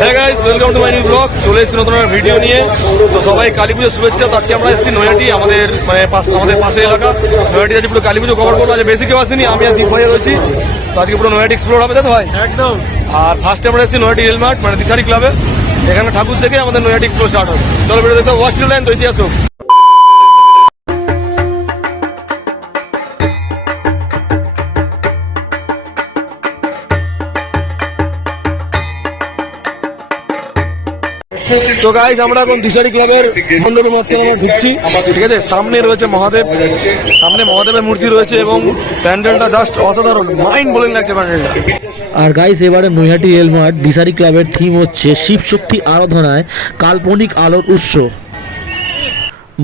হ্যাঁ guys welcome to my new blog চলে এসেছি নতুন একটা ভিডিও নিয়ে। তো সবাই কালী পুজোর শুভেচ্ছা। তো আজকে আমরা এসেছি নয়াটি আমাদের মানে পাশ আমাদের পাশের এলাকা। নয়াটি আজকে পুরো কালী পুজো কভার করব। আজ বেশি কেউ আসেনি আমি আর দীপ ভাইয়া রয়েছি। তো আজকে পুরো নয়াটি এক্সপ্লোর হবে তাই ভাই? একদম। আর ফার্স্টে আমরা এসেছি নয়াটি রেলমার্ট মানে দিশারি ক্লাবে এখানে ঠাকুর থেকে আমাদের নয়াটি এক্সপ্লোর স্টার্ট হবে। চলো ভিডিও দেখতে ওয়াশ লাইন তো ইতিহাস তো গাইজ আমরা এখন দিশারি ক্লাবের মণ্ডপের মাঝখানে আমরা ঠিক আছে? সামনে রয়েছে মহাদেব। সামনে মহাদেবের মূর্তি রয়েছে এবং প্যান্ডেলটা জাস্ট অসাধারণ। মাইন্ড বোলিং লাগছে প্যান্ডেলটা। আর গাইস এবারে নৈহাটি রেলমার্ট দিশারি ক্লাবের থিম হচ্ছে শিব শক্তি আরাধনায় কাল্পনিক আলোর উৎস।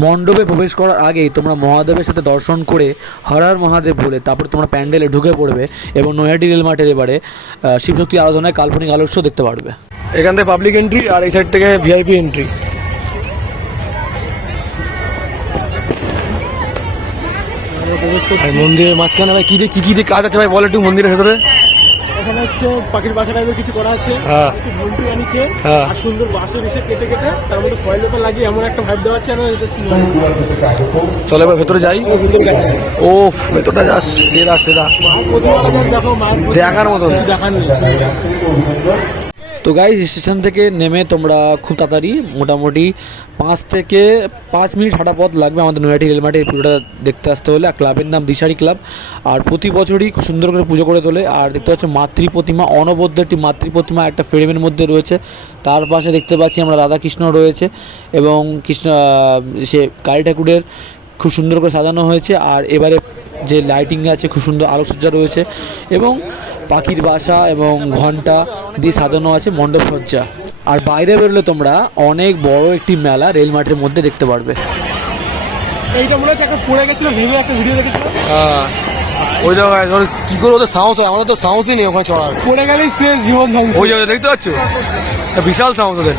মণ্ডপে প্রবেশ করার আগেই তোমরা মহাদেবের সাথে দর্শন করে হরার মহাদেব বলে তারপর তোমরা প্যান্ডেলে ঢুকে পড়বে এবং নৈহাটি রেলমার্টের এবারে শিবশক্তি আরাধনায় কাল্পনিক show দেখতে পারবে। এখান থেকে পাবলিক এন্ট্রি আর এই সাইড থেকে ভিআইপি এন্ট্রি মন্দিরের মাঝখানে ভাই কি দিয়ে কি কি দিয়ে কাজ আছে ভাই? বল একটু মন্দিরের ভেতরে। এখানে হচ্ছে পাখির বাসা টাইপের কিছু করা আছে। হ্যাঁ। কিছু ঘন্টি বানিয়েছে হ্যাঁ। আর সুন্দর বাঁশের এসে কেটে কেটে। তার মধ্যে ফয়েল পেপার লাগিয়ে এমন একটা ভাইব দেওয়া আছে আর চলো এবার ভেতরে যাই। ও ভেতরটা যা সেরা সেরা। দেখার। কিছু দেখার নেই। তো গাইজ স্টেশন থেকে নেমে তোমরা খুব তাড়াতাড়ি মোটামুটি পাঁচ থেকে পাঁচ মিনিট হাঁটা পথ লাগবে আমাদের নৈহাটি রেলমার্টে এই পুজোটা দেখতে আসতে হলে। আর ক্লাবের নাম দিশারি ক্লাব আর প্রতি বছরই খুব সুন্দর করে পুজো করে তোলে। আর দেখতে পাচ্ছ মাতৃ প্রতিমা, অনবদ্য একটি মাতৃ প্রতিমা একটা ফ্রেমের মধ্যে রয়েছে। তার পাশে দেখতে পাচ্ছি আমরা রাধাকৃষ্ণ রয়েছে এবং কৃষ্ণ সে কালী ঠাকুরের খুব সুন্দর করে সাজানো হয়েছে। আর এবারে যে লাইটিং আছে, খুব সুন্দর আলোকসজ্জা রয়েছে। এবং পাখির বাসা এবং ঘণ্টা দিয়ে সাজানো আছে মণ্ডপ সজ্জা। আর বাইরে বেরোলে তোমরা অনেক বড় একটি মেলা রেল মাঠের মধ্যে দেখতে পারবে। এইটা মনে হচ্ছে একটা পড়ে গেছিল একটা ভিডিও দেখেছিলাম। হ্যাঁ ওই জায়গায় ধর কি করে ওদের সাহস হয়? আমাদের তো সাহসই নেই ওখানে চড়ার। পড়ে গেলেই শেষ জীবন ধ্বংস। ওই জায়গায় দেখতে পাচ্ছ? একটা বিশাল সাহস ওদের।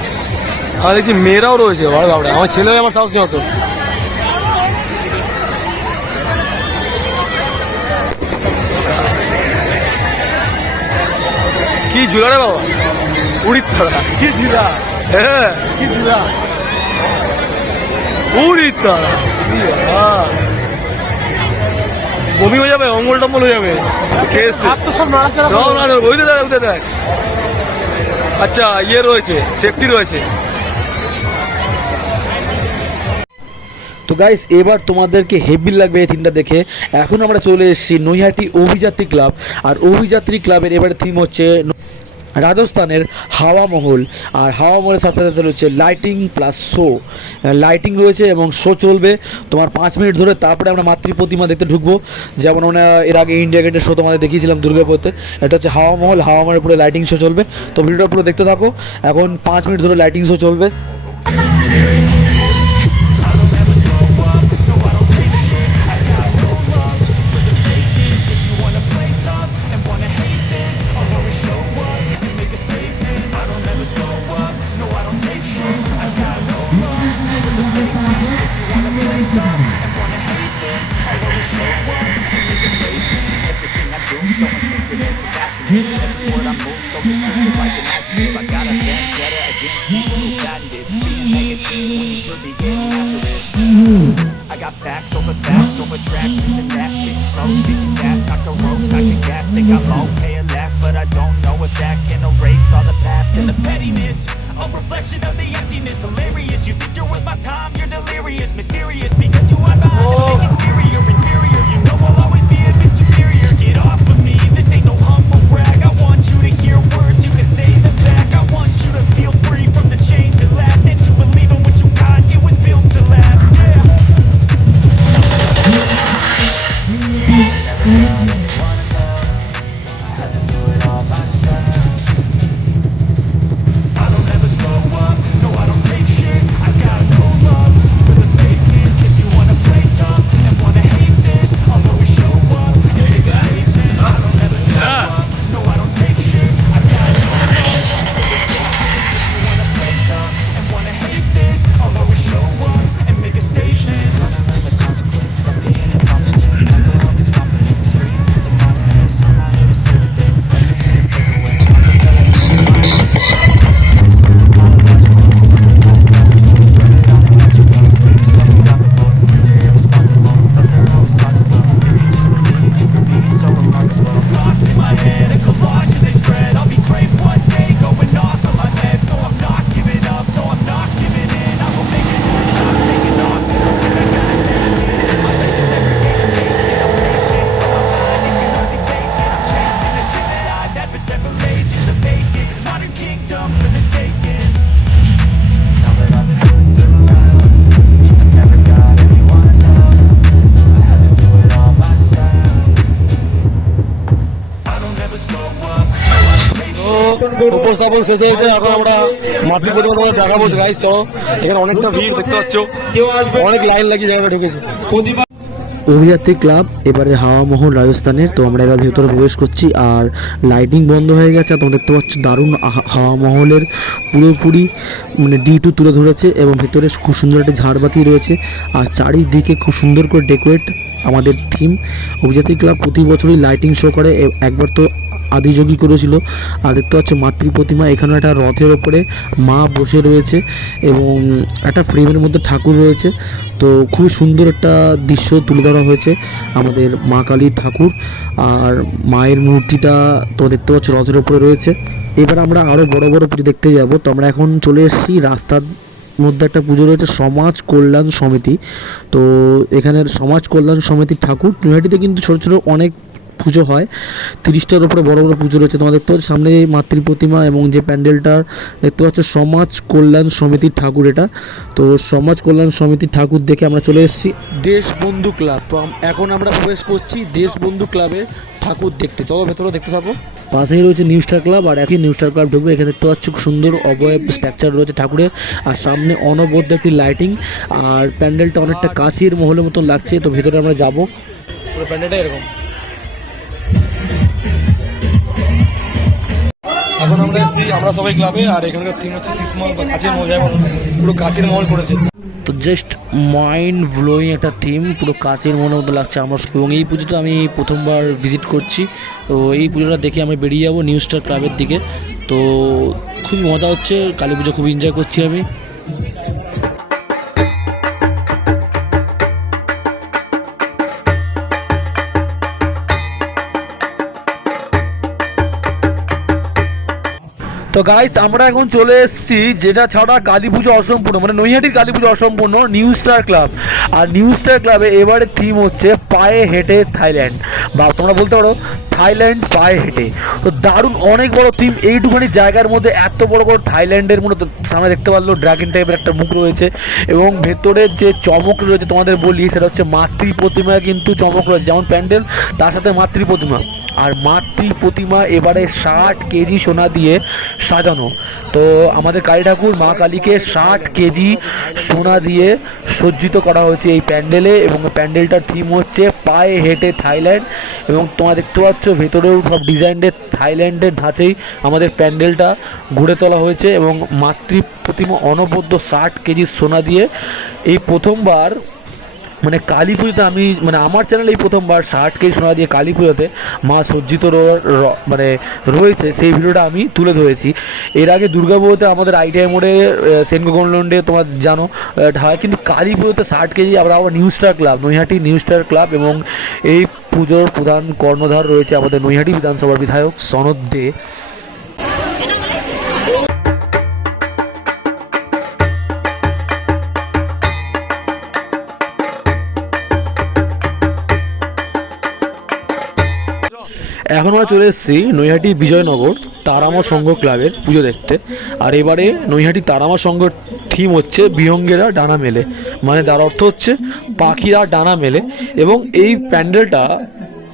আর দেখছি মেয়েরাও রয়েছে আমার ছেলে আমার সাহস নেই অত। কি ঝুলা রে বাবা? উড়ির তারা কি ছিলা? হ্যাঁ। কি ছিলা? উড়ির তারা বমি হয়ে যাবে অঙ্গল টম্বল হয়ে যাবে। তো সব নাড়াচাড়া ওই দেখ আচ্ছা ইয়ে রয়েছে সেফটি রয়েছে। তো গাইস এবার তোমাদেরকে হেভি লাগবে এই থিমটা দেখে। এখন আমরা চলে এসেছি নৈহাটি অভিযাত্রী ক্লাব আর অভিযাত্রী ক্লাবের এবারে থিম হচ্ছে রাজস্থানের হাওয়া মহল। আর হাওয়া মহলের সাথে সাথে রয়েছে লাইটিং প্লাস শো লাইটিং রয়েছে এবং শো চলবে তোমার পাঁচ মিনিট ধরে। তারপরে আমরা মাতৃ প্রতিমা দেখতে ঢুকবো। যেমন আমরা এর আগে ইন্ডিয়া গেটের শো তোমাদের দেখিয়েছিলাম দুর্গাপুরতে। এটা হচ্ছে হাওয়া মহল। হাওয়া মহলের পুরো লাইটিং শো চলবে। তো ভিডিওটা পুরো দেখতে থাকো। এখন পাঁচ মিনিট ধরে লাইটিং শো চলবে। So passionate Every word I move, so distinctive like an adjective I got a vendetta against people who patent it Being negative when you should be getting after it I got facts over facts over tracks This and that, spitting slow, speaking fast I can roast, I can gas, think I'm okay at last But I don't know if that can erase all the past. And the pettiness, a reflection of the emptiness. Hilarious, you think you're worth my time, you're delirious. Mysterious, because you hide behind উপস্থাপন শেষে এসে এখন আমরা মাতৃ প্রতিমা তোমাদের দেখাবো guys চলো। এখানে অনেকটা ভিড় দেখতে পাচ্ছ। অনেক লাইন লাগিয়ে জায়গাটা ঢুকেছে। অভিযাত্রী ক্লাব, এবারে হাওয়া মহল রাজস্থানের, তো আমরা এবার ভেতরে প্রবেশ করছি। আর লাইটিং বন্ধ হয়ে গেছে তোমরা দেখতে পাচ্ছ দারুণ হাওয়া মহলের পুরোপুরি মানে ডি টু তুলে ধরেছে এবং ভেতরে খুব সুন্দর একটা ঝাড়বাতি রয়েছে। আর চারিদিকে খুব সুন্দর করে ডেকোরেট আমাদের থিম অভিযাত্রী ক্লাব প্রতি বছরই লাইটিং শো করে। একবার তো আদিযোগী করেছিল। আর দেখতে পাচ্ছ মাতৃ প্রতিমা। এখানে একটা রথের ওপরে মা বসে রয়েছে এবং একটা ফ্রেমের মধ্যে ঠাকুর রয়েছে। তো খুব সুন্দর একটা দৃশ্য তুলে ধরা হয়েছে আমাদের মা কালীর ঠাকুর। আর মায়ের মূর্তিটা তো দেখতে পাচ্ছ রথের ওপরে রয়েছে। এবার আমরা আরও বড় বড় পুজো দেখতে যাব। তো আমরা এখন চলে এসেছি। রাস্তার মধ্যে একটা পুজো রয়েছে সমাজ কল্যাণ সমিতি। তো এখানের সমাজ কল্যাণ সমিতির ঠাকুর নৈহাটিতে কিন্তু ছোটো ছোটো অনেক পুজো হয়। তিরিশটার উপরে বড় বড় পুজো রয়েছে। তোমার দেখতে পাচ্ছ সামনে এই মাতৃ প্রতিমা এবং যে প্যান্ডেলটার দেখতে পাচ্ছ সমাজ কল্যাণ সমিতির ঠাকুর এটা। তো সমাজ কল্যাণ সমিতির ঠাকুর দেখে আমরা চলে এসেছি। দেশবন্ধু ক্লাব। তো এখন আমরা প্রবেশ করছি দেশবন্ধু ক্লাবে ঠাকুর দেখতে। চলো ভেতরে দেখতে থাকো। পাশেই রয়েছে নিউ স্টার ক্লাব আর একই নিউ স্টার ক্লাব ঢুকবে। এখানে দেখতে পাচ্ছ খুব সুন্দর অবয়ব স্ট্রাকচার রয়েছে ঠাকুরের। আর সামনে অনবদ্য একটি লাইটিং আর প্যান্ডেলটা অনেকটা কাচের মহলের মতন লাগছে। তো ভেতরে আমরা যাব। পুরো প্যান্ডেলটা এরকম। এখন আমরা এসেছি, আমরা সবাই ক্লাবে আর এখানকার থিম হচ্ছে বা কাছের পুরো কাছের করেছে। তো জাস্ট মাইন্ড ব্লোয়িং একটা থিম পুরো কাছের মনের মতো লাগছে আমার এবং এই পুজোটা আমি প্রথমবার ভিজিট করছি। তো এই পুজোটা দেখে আমি বেরিয়ে যাব নিউ স্টার ক্লাবের দিকে। তো খুবই মজা হচ্ছে, কালী পুজো খুব এনজয় করছি আমি। তো গাইস আমরা এখন চলে এসেছি, যেটা ছাড়া কালী পুজো অসম্পূর্ণ মানে নৈহাটির কালী পুজো অসম্পূর্ণ নিউ স্টার ক্লাব আর নিউ স্টার ক্লাবে এবারে থিম হচ্ছে পায়ে হেঁটে থাইল্যান্ড। বা তোমরা বলতে পারো থাইল্যান্ড পায়ে হেঁটে। তো দারুণ অনেক বড় থিম এইটুখানি জায়গার মধ্যে এত বড় বড় থাইল্যান্ডের মতো সামনে দেখতে পারল ড্রাগন টাইপের একটা মুখ রয়েছে। এবং ভেতরের যে চমক রয়েছে তোমাদের বলি, সেটা হচ্ছে মাতৃ প্রতিমা কিন্তু চমক রয়েছে। যেমন প্যান্ডেল, তার সাথে মাতৃ প্রতিমা আর মাতৃ প্রতিমা এবারে ষাট কেজি সোনা দিয়ে সাজানো। তো আমাদের কালী ঠাকুর, মা কালীকে ষাট কেজি সোনা দিয়ে সজ্জিত করা হয়েছে এই প্যান্ডেলে। এবং প্যান্ডেলটার থিম হচ্ছে পায়ে হেঁটে থাইল্যান্ড। এবং তোমরা দেখতে পাচ্ছ ভেতরেও সব ডিজাইনের থাইল্যান্ডের ধাঁচেই আমাদের প্যান্ডেলটা গড়ে তোলা হয়েছে এবং মাতৃ প্রতিমা অনবদ্য ষাট কেজি সোনা দিয়ে এই প্রথমবার মানে কালী পুজোতে আমি মানে আমার চ্যানেলে এই প্রথমবার ষাট কেজি সোনা দিয়ে কালী পুজোতে মা সজ্জিত মানে রয়েছে, সেই ভিডিওটা আমি তুলে ধরেছি। এর আগে পুজোতে আমাদের আইটিআই মোড়ে সেনগোগনলন্ডে তোমার জানো হয় কিন্তু কালী পুজোতে ষাট কেজি, আবার আবার new star club, Naihati new star club এবং এই পুজোর প্রধান কর্ণধার রয়েছে আমাদের নৈহাটি বিধানসভার বিধায়ক সনদ দে। এখন আমরা চলে এসেছি নৈহাটি বিজয়নগর তারামা সংঘ ক্লাবের পুজো দেখতে। আর এবারে নৈহাটি তারামা সংঘ থিম হচ্ছে বিহঙ্গেরা ডানা মেলে। মানে তার অর্থ হচ্ছে পাখিরা ডানা মেলে এবং এই প্যান্ডেলটা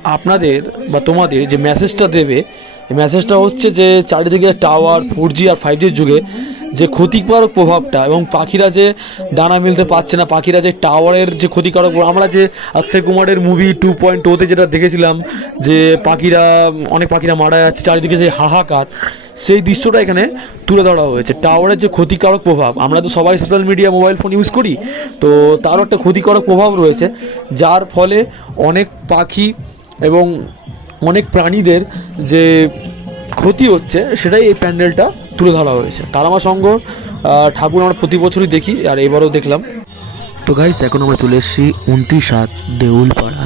আপনাদের বা তোমাদের যে মেসেজটা দেবে মেসেজটা হচ্ছে যে চারিদিকে টাওয়ার ফোর জি আর ফাইভ জির যুগে যে ক্ষতিকারক প্রভাবটা এবং পাখিরা যে ডানা মিলতে পারছে না, পাখিরা যে টাওয়ারের যে ক্ষতিকারক আমরা যে অক্ষয় কুমারের মুভি টু পয়েন্ট ওতে যেটা দেখেছিলাম যে পাখিরা, অনেক পাখিরা মারা যাচ্ছে, চারিদিকে যে হাহাকার, সেই দৃশ্যটা এখানে তুলে ধরা হয়েছে। টাওয়ারের যে ক্ষতিকারক প্রভাব, আমরা তো সবাই social media mobile phone use করি, তো তারও একটা ক্ষতিকারক প্রভাব রয়েছে, যার ফলে অনেক পাখি এবং অনেক প্রাণীদের যে ক্ষতি হচ্ছে, সেটাই এই প্যান্ডেলটা তুলে ধরা হয়েছে। তারামা সংঘ ঠাকুর আমরা প্রতি বছরই দেখি, আর এবারও দেখলাম। তো গাইস এখন আমরা চলে এসেছি উনত্রিশ সাত দেউলপাড়া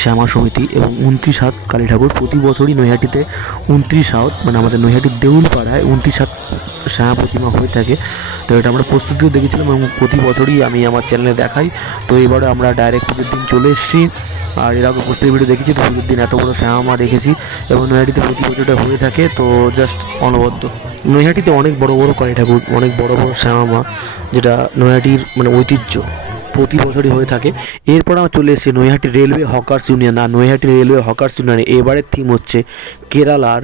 শ্যামা সমিতি এবং উনত্রিশ সাত কালী ঠাকুর। প্রতি বছরই নৈহাটিতে উনত্রিশ সাত মানে আমাদের নৈহাটির দেউলপাড়ায় উনত্রিশ সাত শ্যামা প্রতিমা হয়ে থাকে। তো এটা আমরা প্রস্তুতিও দেখেছিলাম এবং প্রতি বছরই আমি আমার চ্যানেলে দেখাই। তো এবারে আমরা ডাইরেক্ট পুজোর দিন চলে এসেছি। আর এর আগে প্রস্তুতি ভিডিও দেখেছি, তো পুজোর দিন এত বড় শ্যামা দেখেছি। এবং নৈহাটিতে প্রতি বছরটা হয়ে থাকে, তো জাস্ট অনবদ্য। নৈহাটিতে অনেক বড় বড় কালী ঠাকুর, অনেক বড় বড় শ্যামা যেটা নৈহাটির মানে ঐতিহ্য প্রতি বছরই হয়ে থাকে। এরপর আমরা চলে এসেছি নৈহাটি রেলওয়ে হকার্স ইউনিয়ন। আর নৈহাটি রেলওয়ে হকার্স ইউনিয়নে এবারের থিম হচ্ছে কেরালার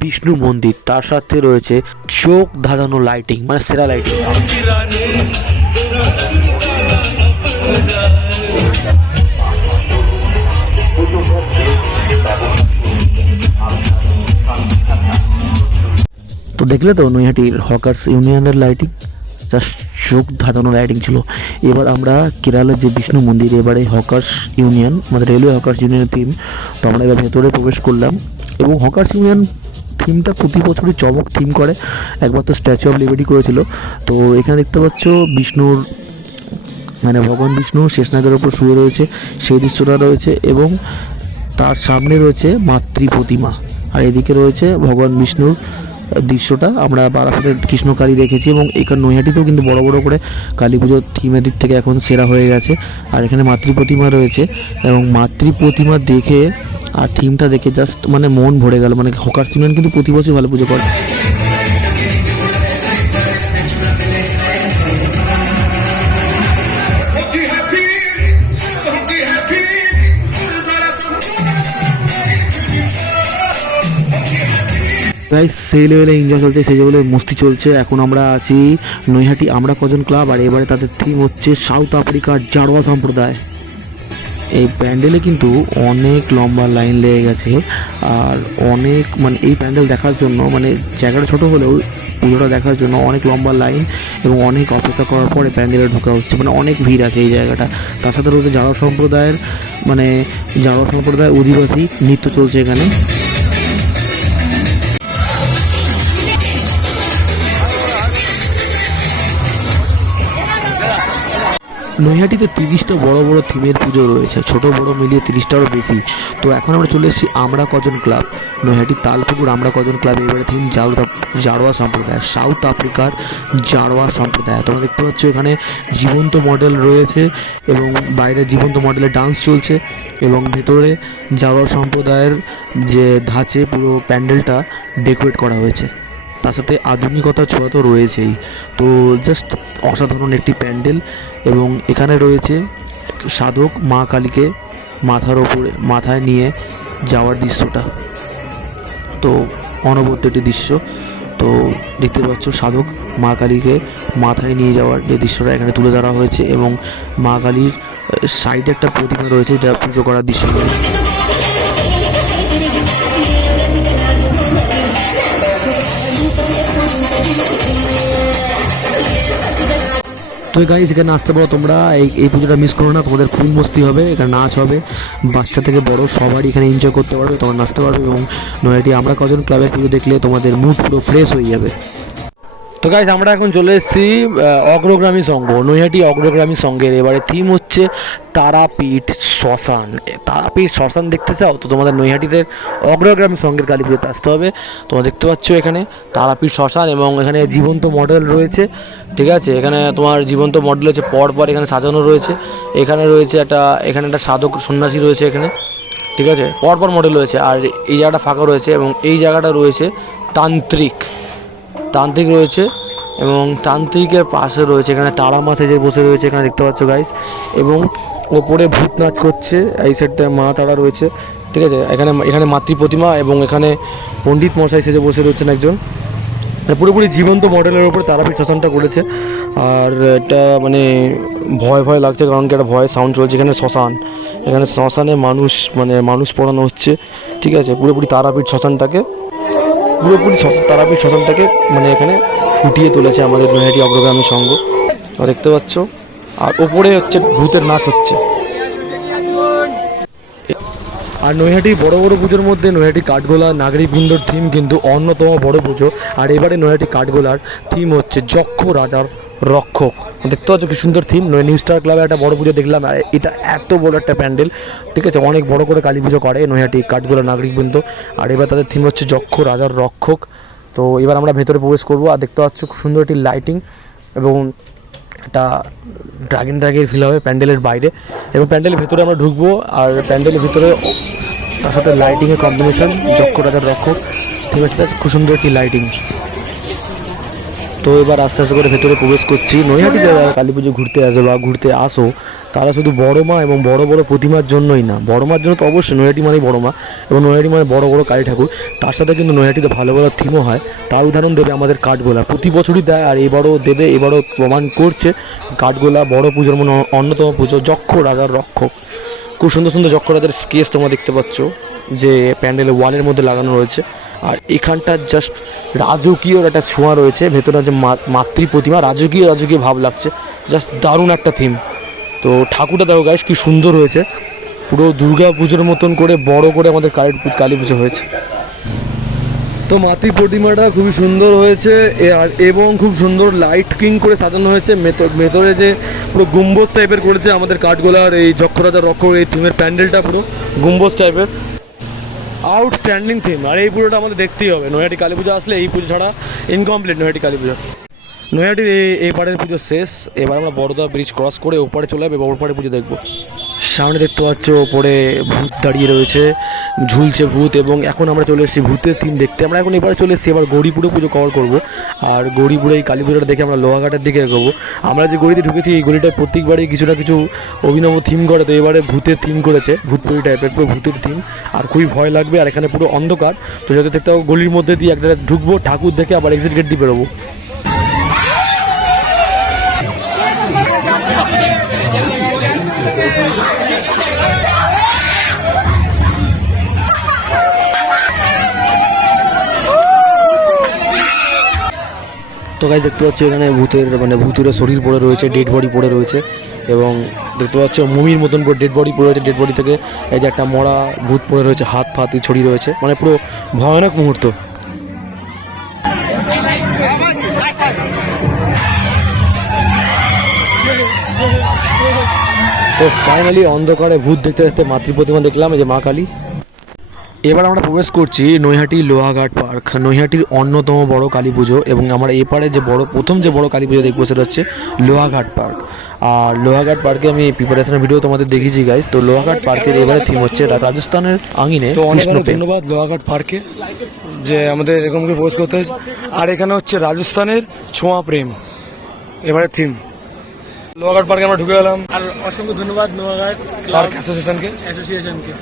বিষ্ণু মন্দির। তার সাথে রয়েছে চোখ ধাঁধানো লাইটিং মানে সেরা লাইটিং তো দেখলে তো নৈহাটির হকার্স ইউনিয়নের লাইটিং জাস্ট চোখ ধাঁধানো লাইটিং ছিল। এবার আমরা কেরালার যে বিষ্ণু মন্দির, এবারে হকার্স ইউনিয়ন, আমাদের রেলওয়ে হকার্স ইউনিয়নের থিম তো আমরা এবার ভেতরে প্রবেশ করলাম। এবং হকার্স ইউনিয়ন থিমটা প্রতি বছরই চমক থিম করে। একবার তো স্ট্যাচু অফ লিবার্টি করেছিল। তো এখানে দেখতে পাচ্ছ বিষ্ণুর মানে ভগবান বিষ্ণু শেষনাগের ওপর শুয়ে রয়েছে, সেই দৃশ্যটা রয়েছে এবং তার সামনে রয়েছে মাতৃ প্রতিমা। আর এদিকে রয়েছে ভগবান বিষ্ণুর দৃশ্যটা আমরা বারাসাতের কৃষ্ণকালী দেখেছি এবং এখানে নৈহাটিতেও কিন্তু বড় বড় করে কালী পুজোর থিমের দিক থেকে এখন সেরা হয়ে গেছে। আর এখানে মাতৃ প্রতিমা রয়েছে এবং মাতৃ প্রতিমা দেখে আর থিমটা দেখে জাস্ট মানে মন ভরে গেল। মানে হকার সিমেন্ট কিন্তু প্রতি বছরই ভালো পুজো করে। গাইস সেই লেভেলে এনজয় চলছে, সেই লেভেলে মস্তি চলছে। এখন আমরা আছি নৈহাটি আমরা কজন ক্লাব আর এবারে তাদের থিম হচ্ছে সাউথ আফ্রিকার জারোয়া সম্প্রদায়। এই প্যান্ডেলে কিন্তু অনেক লম্বা লাইন লেগে গেছে, আর অনেক মানে এই প্যান্ডেল দেখার জন্য মানে জায়গাটা ছোট হলেও পুজোটা দেখার জন্য অনেক লম্বা লাইন এবং অনেক অপেক্ষা করার পরে প্যান্ডেলে ঢোকা হচ্ছে। মানে অনেক ভিড় আছে এই জায়গাটা। তার সাথে রয়েছে জারোয়া সম্প্রদায়ের মানে জারোয়া সম্প্রদায়ের অধিবাসী নৃত্য চলছে এখানে। নৈহাটিতে তিরিশটা বড় বড় থিমের পুজো রয়েছে, ছোট বড় মিলিয়ে তিরিশটারও বেশি। তো এখন আমরা চলে এসেছি আমরা কজন ক্লাব। নৈহাটি তালপুকুর আমরা কজন ক্লাব, এবারে থিম জারোয়া জারোয়া সম্প্রদায়, সাউথ আফ্রিকার জারোয়া সম্প্রদায়। তোমরা দেখতে পাচ্ছ এখানে জীবন্ত মডেল রয়েছে এবং বাইরে জীবন্ত মডেলের ডান্স চলছে এবং ভেতরে জারোয়া সম্প্রদায়ের যে ধাঁচে পুরো প্যান্ডেলটা ডেকোরেট করা হয়েছে। তার সাথে আধুনিকতার ছোঁয়া তো রয়েছেই। তো জাস্ট অসাধারণ একটি প্যান্ডেল এবং এখানে রয়েছে সাধক মা কালীকে মাথার ওপরে, মাথায় নিয়ে যাওয়ার দৃশ্যটা। তো অনবদ্য একটি দৃশ্য। তো দেখতে পাচ্ছ সাধক মা কালীকে মাথায় নিয়ে যাওয়ার যে দৃশ্যটা এখানে তুলে ধরা হয়েছে এবং মা কালীর সাইডে একটা প্রতিমা রয়েছে যা পুজো করার দৃশ্য। তো গাইজ এখানে আসতে পারো তোমরা। এই এই পুজোটা মিস করো না, তোমাদের ফুল মস্তি হবে, এখানে নাচ হবে। বাচ্চা থেকে বড়, সবারই এখানে এনজয় করতে পারবে তোমরা নাচতে পারবে এবং নয়টি আমরা কজন ক্লাবের পুজো দেখলে তোমাদের মুড পুরো ফ্রেশ হয়ে যাবে। তো গাইজ আমরা এখন চলে এসেছি অগ্রগ্রামী সংঘ, নৈহাটি অগ্রগ্রামী সংঘের। এবারে থিম হচ্ছে তারাপীঠ শ্মশান। তারাপীঠ শ্মশান দেখতে চাও তো তোমাদের নৈহাটিদের অগ্রগ্রামী সংঘের কালী পুজোতে আসতে হবে। তোমরা দেখতে পাচ্ছ এখানে তারাপীঠ শ্মশান এবং এখানে জীবন্ত মডেল রয়েছে, ঠিক আছে? এখানে তোমার জীবন্ত মডেল হচ্ছে পর পর এখানে সাজানো রয়েছে। এখানে রয়েছে একটা, এখানে একটা সাধক সন্ন্যাসী রয়েছে এখানে, ঠিক আছে? পরপর মডেল রয়েছে। আর এই জায়গাটা ফাঁকা রয়েছে এবং এই জায়গাটা রয়েছে তান্ত্রিক। তান্ত্রিক রয়েছে এবং তান্ত্রিকের পাশে রয়েছে, এখানে তারা মাছে যে বসে রয়েছে, এখানে দেখতে পাচ্ছ গাইস এবং ওপরে ভূত নাচ করছে, এই সাইডটায় মা তারা রয়েছে, ঠিক আছে? এখানে এখানে মাতৃ প্রতিমা এবং এখানে পণ্ডিত মশাই সেজে বসে রয়েছেন একজন। মানে পুরোপুরি জীবন্ত মডেলের ওপর তারাপীঠ শ্মশানটা করেছে। আর এটা মানে ভয় ভয় লাগছে কারণ কি একটা ভয় সাউন্ড চলছে। এখানে শ্মশান, এখানে শ্মশানে মানুষ মানে মানুষ পড়ানো হচ্ছে, ঠিক আছে? পুরোপুরি তারাপীঠ শ্মশানটাকে পুরোপুরি তারাপীঠ শ্মশানটাকে মানে এখানে ফুটিয়ে তুলেছে আমাদের নৈহাটি অগ্রগামী সঙ্গ দেখতে পাচ্ছ। আর ওপরে হচ্ছে ভূতের নাচ হচ্ছে। আর নৈহাটি বড় বড় পুজোর মধ্যে নৈহাটি কাঠগোলা নাগরিক বৃন্দর থিম কিন্তু অন্যতম বড় পুজো। আর এবারে নৈহাটি কাঠগোলার থিম হচ্ছে যক্ষ রাজার রক্ষক। দেখতে পাচ্ছ কি সুন্দর থিম নিউ স্টার ক্লাবে একটা বড় পুজো দেখলাম, আর এটা এত বড় একটা প্যান্ডেল। ঠিক আছে, অনেক বড় করে কালী পুজো করে নৈহাটি, কাঠগোলা নাগরিক বৃন্দ আর এবার তাদের থিম হচ্ছে যক্ষ রাজার রক্ষক। তো এবার আমরা ভেতরে প্রবেশ করব, আর দেখতে পাচ্ছ খুব সুন্দর একটি লাইটিং এবং একটা ড্রাগন ড্রাগের ফিল হবে প্যান্ডেলের বাইরে। এবং প্যান্ডেলের ভেতরে আমরা ঢুকবো, আর প্যান্ডেলের ভিতরে তার সাথে লাইটিংয়ের কম্বিনেশন যক্ষ রাজার রক্ষক। ঠিক আছে খুব সুন্দর একটি লাইটিং তো এবার আস্তে আস্তে করে ভেতরে প্রবেশ করছি। নৈহাটি যারা কালী পুজো ঘুরতে আসে বা ঘুরতে আসো, তারা শুধু বড় মা এবং বড় বড় প্রতিমার জন্যই না। বড় মার জন্য তো অবশ্যই নৈহাটি মানে বড় মা এবং নৈহাটি মানে বড় বড় কালী ঠাকুর। তার সাথে কিন্তু নৈহাটিতে ভালো ভালো থিমও হয়। তার উদাহরণ দেবে আমাদের কাঠগোলা। প্রতি বছরই দেয় আর এবারও দেবে, এবারও প্রমাণ করছে। কাঠগোলা বড় পুজোর মনে অন্যতম পুজো, যক্ষ রাজার রক্ষক খুব সুন্দর সুন্দর যক্ষ রাজার স্কেচ তোমরা দেখতে পাচ্ছ, যে প্যান্ডেলের ওয়ালের মধ্যে লাগানো রয়েছে। আর এখানটার জাস্ট রাজকীয় একটা ছোঁয়া রয়েছে, ভেতরে যে মাতৃ প্রতিমা, রাজকীয় রাজকীয় ভাব লাগছে। জাস্ট দারুণ একটা থিম তো ঠাকুরটা দেখো গাইস কি সুন্দর হয়েছে। পুরো দুর্গা পুজোর মতন করে, বড় করে আমাদের কালী কালী পুজো হয়েছে। তো মাতৃ প্রতিমাটা খুবই সুন্দর হয়েছে আর এবং খুব সুন্দর লাইট কিং করে সাজানো হয়েছে। ভেতরে যে পুরো গুম্বোজ টাইপের করেছে আমাদের কাঠগোলার এই যক্ষরাজার রক্ষক, এই থিমের প্যান্ডেলটা পুরো গুম্বোজ টাইপের আউটস্ট্যান্ডিং থিম। আর এই পুজোটা আমাদের দেখতেই হবে। নৈহাটি কালী পুজো আসলে এই পুজো ছাড়া ইনকমপ্লিট নৈহাটি কালী পুজো। নৈহাটির এই এবারের পুজো শেষ। এবার আমরা বড়দা ব্রিজ ক্রস করে ওপারে চলে যাবে ওপারে পুজো দেখব। সামনে দেখতে পাচ্ছ ওপরে ভূত দাঁড়িয়ে রয়েছে, ঝুলছে ভূত এবং এখন আমরা চলে এসেছি ভূতের থিম দেখতে। আমরা এখন এবারে চলে এসেছি, এবার গৌরীপুরে পুজো কভার করব। আর গৌরীপুরে এই কালী পুজোটা দেখে আমরা লোহাঘাটের দিকে এগোবো। আমরা যে গড়িতে ঢুকেছি, এই গলিটা প্রত্যেকবারই কিছু না কিছু অভিনব থিম করে, তো এবারে ভূতের থিম করেছে, ভূতপুরি টাইপের পুরো ভূতের থিম আর খুবই ভয় লাগবে, আর এখানে পুরো অন্ধকার। তো যাতে দেখতে গলির মধ্যে দিয়ে এক জায়গায় ঢুকবো, ঠাকুর দেখে আবার এক্সিট গেট দিয়ে বেরোবো। তো গাছ দেখতে পাচ্ছ, এখানে ভূতের মানে ভূতুরের শরীর পড়ে রয়েছে ডেড বডি পড়ে রয়েছে এবং দেখতে পাচ্ছ, মুমির মতন করে ডেড বডি পড়ে রয়েছে ডেড বডি থেকে এই যে একটা মরা ভূত পড়ে রয়েছে, হাত ফাত ছড়িয়ে রয়েছে মানে পুরো ভয়ানক মুহূর্ত। তো ফাইনালি অন্ধকারে ভূত দেখতে দেখতে মাতৃ প্রতিমা দেখলাম, এই যে মা কালী। এবার আমরা প্রবেশ করছি নৈহাটি লোহাঘাট পার্ক। নৈহাটির অন্যতম বড় কালী পুজো এবং আমরা এপারে যে বড় প্রথম যে বড় কালী পুজো দেখব সেটা হচ্ছে লোহাঘাট পার্ক। আর লোহাঘাট পার্কে আমি প্রিপারেশনের ভিডিও তোমাদের দেখিয়েছি গাইজ তো লোহাঘাট পার্কের এবারে থিম হচ্ছে রা- রাজস্থানের আঙিনে তো অনেক অনেক ধন্যবাদ লোহাঘাট পার্কে যে আমাদের এরকম করে পোস্ট করতে হয়েছে। আর এখানে হচ্ছে রাজস্থানের ছোঁয়া প্রেম এবারে থিম লোহাঘাট পার্কে আমরা ঢুকে গেলাম। আর অসংখ্য ধন্যবাদ নোয়াঘাট পার্ক অ্যাসোসিয়েশনকে অ্যাসোসিয়েশনকে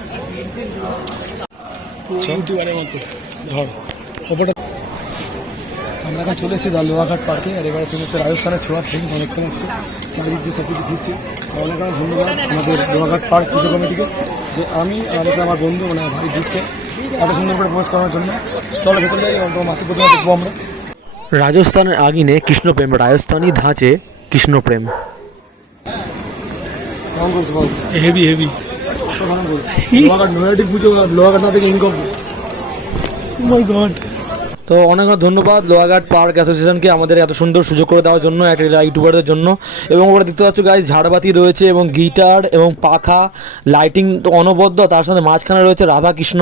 ইউটিউবারের মতো ধর ওপরটা আমরা এখন চলে এসেছি দা লোহাঘাট পার্কে। আর এবারে তুমি হচ্ছে রাজস্থানের ছোঁয়া প্রেম দেখতে হচ্ছে। চারিদিক দিয়ে সব কিছু ঘুরছে। অনেক অনেক ধন্যবাদ আমাদের লোহাঘাট পার্ক পুজো কমিটিকে যে আমি আর আমার বন্ধু মানে ভাই দীপকে এত সুন্দর করে পোস্ট করার জন্য। চলো ভেতরে যাই মাতৃপ্রতিমা দেখব আমরা। রাজস্থানের আগিনে কৃষ্ণপ্রেম রাজস্থানী ধাঁচে কৃষ্ণপ্রেম। হেভি হেভি পুজো থেকে ইনকম গড তো অনেক ধন্যবাদ লোহাঘাট পার্ক অ্যাসোসিয়েশনকে আমাদের এত সুন্দর সুযোগ করে দেওয়ার জন্য, একটা ইউটিউবারদের জন্য। এবং ওরা দেখতে পাচ্ছ গাইজ ঝাড়বাতি রয়েছে এবং গিটার এবং পাখা লাইটিং তো অনবদ্য, তার সাথে মাঝখানে রয়েছে রাধাকৃষ্ণ।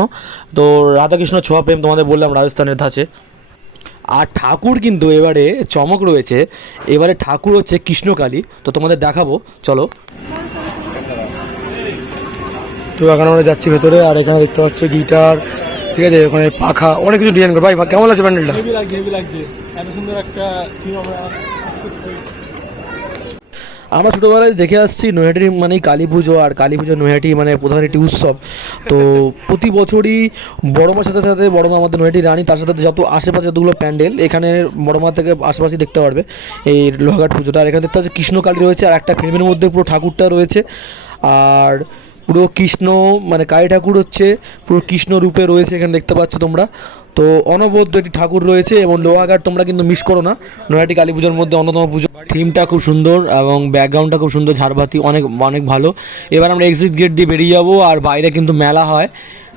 তো রাধাকৃষ্ণ ছোঁয়া প্রেম তোমাদের বললাম রাজস্থানের ধাঁচে। আর ঠাকুর কিন্তু এবারে চমক রয়েছে, এবারে ঠাকুর হচ্ছে কৃষ্ণকালী। তো তোমাদের দেখাবো, চলো। তো এখন আমরা যাচ্ছি ভেতরে আর এখানে দেখতে পাচ্ছি গিটার ঠিক আছে? ওখানে পাখা অনেক কিছু ডিজাইন করে। ভাই কেমন লাগছে প্যান্ডেলটা? হেভি লাগছে হেভি লাগছে। এত সুন্দর একটা আমরা ছোটোবেলায় দেখে আসছি নৈহাটির মানে কালী পুজো আর কালী পুজো নৈহাটি মানে প্রধান একটি উৎসব। তো প্রতি বছরই বড় মার সাথে সাথে বড় মা আমাদের নৈহাটি রানী তার সাথে যত আশেপাশে যতগুলো প্যান্ডেল এখানে বড় মা থেকে আশেপাশে দেখতে পারবে এই লোহাঘাট পুজোটা। আর এখানে দেখতে পাচ্ছি কৃষ্ণকালী রয়েছে আর একটা ফ্রেমের মধ্যে পুরো ঠাকুরটা রয়েছে। আর পুরো কৃষ্ণ মানে কালী ঠাকুর হচ্ছে, পুরো কৃষ্ণ রূপে রয়েছে এখানে দেখতে পাচ্ছ তোমরা। তো অনবদ্য একটি ঠাকুর রয়েছে এবং লোহাঘাট তোমরা কিন্তু মিস করো না। নৈহাটি কালী পুজোর মধ্যে অন্যতম পুজো। থিমটা খুব সুন্দর এবং ব্যাকগ্রাউন্ডটা খুব সুন্দর, ঝাড়বাতি অনেক অনেক ভালো। এবার আমরা এক্সিট গেট দিয়ে বেরিয়ে যাব আর বাইরে কিন্তু মেলা হয়।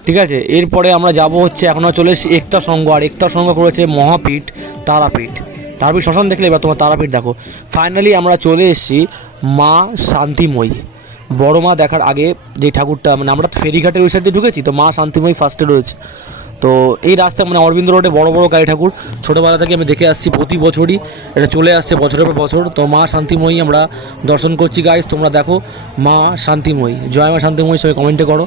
ঠিক আছে? এরপরে আমরা যাব হচ্ছে, এখন আমরা চলে এসেছি একতা সংঘ। আর একতা সংঘ করেছে মহাপীঠ তারাপীঠ। তারাপীঠ শ্মশান দেখলে এবার তোমার তারাপীঠ দেখো। ফাইনালি আমরা চলে এসেছি মা শান্তিময়ী। বড় মা দেখার আগে যে ঠাকুরটা মানে আমরা ফেরিঘাটের ওই সাইডে ঢুকেছি, তো মা শান্তিময়ী ফার্স্টে রয়েছে। তো এই রাস্তা মানে অরবিন্দ রোডে বড় বড় কালী ঠাকুর। ছোটোবেলা থেকে আমি দেখে আসছি প্রতি বছরই, এটা চলে আসছে বছরের পর বছর। তো মা শান্তিময়ী, আমরা দর্শন করছি গাইজ তোমরা দেখো মা শান্তিময়ী। জয় মা শান্তিময়ী, সবাই কমেন্টে করো।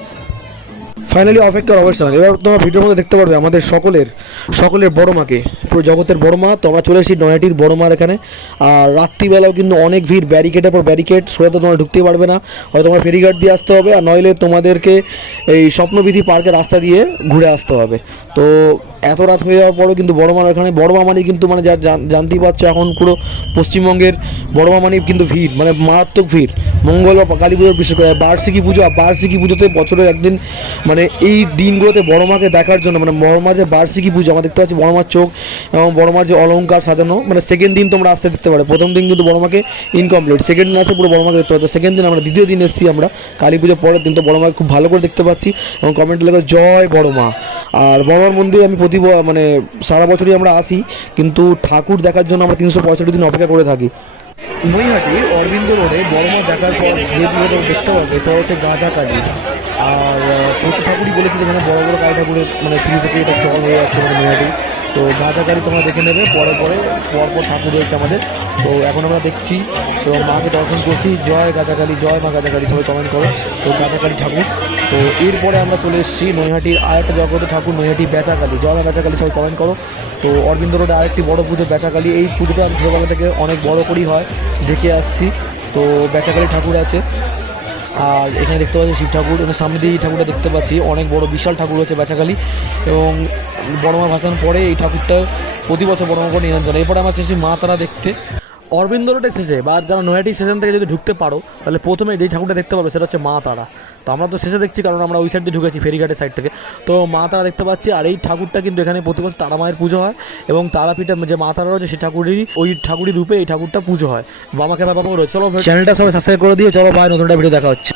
ফাইনালি অপেক্ষার অবস্থান এবার তোমরা ভিডিওর মধ্যে দেখতে পারবে আমাদের সকলের সকলের বড় মাকে। পুরো জগতের বড় মা, তো আমরা চলে এসেছি নয়াটির বড় মার এখানে। আর রাত্রিবেলাও কিন্তু অনেক ভিড়, ব্যারিকেডের পর ব্যারিকেড সরে তো তোমরা ঢুকতেই পারবে না। হয়তো তোমার ফেরিঘাট দিয়ে আসতে হবে, আর নইলে তোমাদেরকে এই স্বপ্নবিধি পার্কের রাস্তা দিয়ে ঘুরে আসতে হবে। তো এত রাত হয়ে যাওয়ার পরেও কিন্তু বড় মার এখানে বড় মা মানে কিন্তু মানে যা জান- জানতেই পারছ এখন পুরো পশ্চিমবঙ্গের বড় মা মানে কিন্তু ভিড় মানে মারাত্মক ভিড়। মঙ্গল বা কালী পুজোর বিশেষ করে বার্ষিকী পুজো, আর বার্ষিকী পুজোতে বছরের একদিন মানে এই দিনগুলোতে বড় মাকে দেখার জন্য মানে বড় মার যে বার্ষিকী পুজো আমরা দেখতে পাচ্ছি বড় মার চোখ এবং বড় মার যে অলঙ্কার সাজানো মানে সেকেন্ড দিন তোমরা আসতে দেখতে পারো। প্রথম দিন কিন্তু বড় মাকে ইনকমপ্লিট সেকেন্ড দিন আসে পুরো বড় মাকে দেখতে পাচ্ছ সেকেন্ড দিন আমরা দ্বিতীয় দিন এসেছি আমরা, কালী পুজোর পরের দিন, তো বড় মাকে খুব ভালো করে দেখতে পাচ্ছি এবং কমেন্ট লেখা, জয় বড় মা। আর বড় মার মন্দিরে আমি প্রতি মানে সারা বছরই আমরা আসি, কিন্তু ঠাকুর দেখার জন্য আমরা তিনশো পঁয়ষট্টি দিন অপেক্ষা করে থাকি। নৈহাটি অরবিন্দ রোডে বড় মা দেখার পর যে পুজোটা দেখতে পাবে, সেটা হচ্ছে গাঁজা কালী। আর আহ, ঠাকুরই বলেছে এখানে বড় বড় কালী ঠাকুরের মানে শুরু থেকে এটা চল হয়ে যাচ্ছে মানে নৈহাটি তো গাঁজা কালী তোমরা দেখে নেবে পরে পরে পর পর ঠাকুর রয়েছে আমাদের। তো এখন আমরা দেখছি তো মাকে দর্শন করছি। জয় গাঁজা কালী জয় মা গাঁজা কালী সবাই কমেন্ট করো। তো গাঁজা কালী ঠাকুর। তো এরপরে আমরা চলে এসেছি নৈহাটির আরেকটা জগত ঠাকুর নৈহাটি বেচাকালী জয় মা বেচাকালী সবাই কমেন্ট করো। তো অরবিন্দ রোডে আরেকটি বড় পুজো বেচাকালী এই পুজোটা আমি ছোটোবেলা থেকে অনেক বড় করেই হয় দেখে আসছি। তো বেচাকালী ঠাকুর আছে। আর এখানে দেখতে পাচ্ছি শিব ঠাকুর এবং সামনে দিয়ে এই ঠাকুরটা দেখতে পাচ্ছি, অনেক বড় বিশাল ঠাকুর হচ্ছে বেচাকালী এবং বড়মা ভাসান পরে এই ঠাকুরটা প্রতি বছর বড়মা করে যান এরপরে আমার শেষে মা তারা দেখতে। অরবিন্দ রোডের শেষে বা যারা নয়াটি স্টেশন থেকে যদি ঢুকতে পারো, তাহলে প্রথমে যেই ঠাকুরটা দেখতে পাবে সেটা হচ্ছে মা তারা। তো আমরা তো শেষে দেখছি, কারণ আমরা ওই সাইড দিয়ে ঢুকেছি ফেরিঘাটের সাইড থেকে। তো মা তারা দেখতে পাচ্ছি, আর এই ঠাকুরটা কিন্তু এখানে প্রতি বছর তারা মায়ের পুজো হয়, এবং তারাপীঠে যে মা তারা রয়েছে সেই ঠাকুরেরই, ওই ঠাকুরের রূপে এই ঠাকুরটা পুজো হয়। বাবাকে বাবা রয়েছে। চলো চ্যানেলটা সবাই সাবস্ক্রাইব করে দিও, চলো ভাই নতুন একটা ভিডিও দেখা হচ্ছে।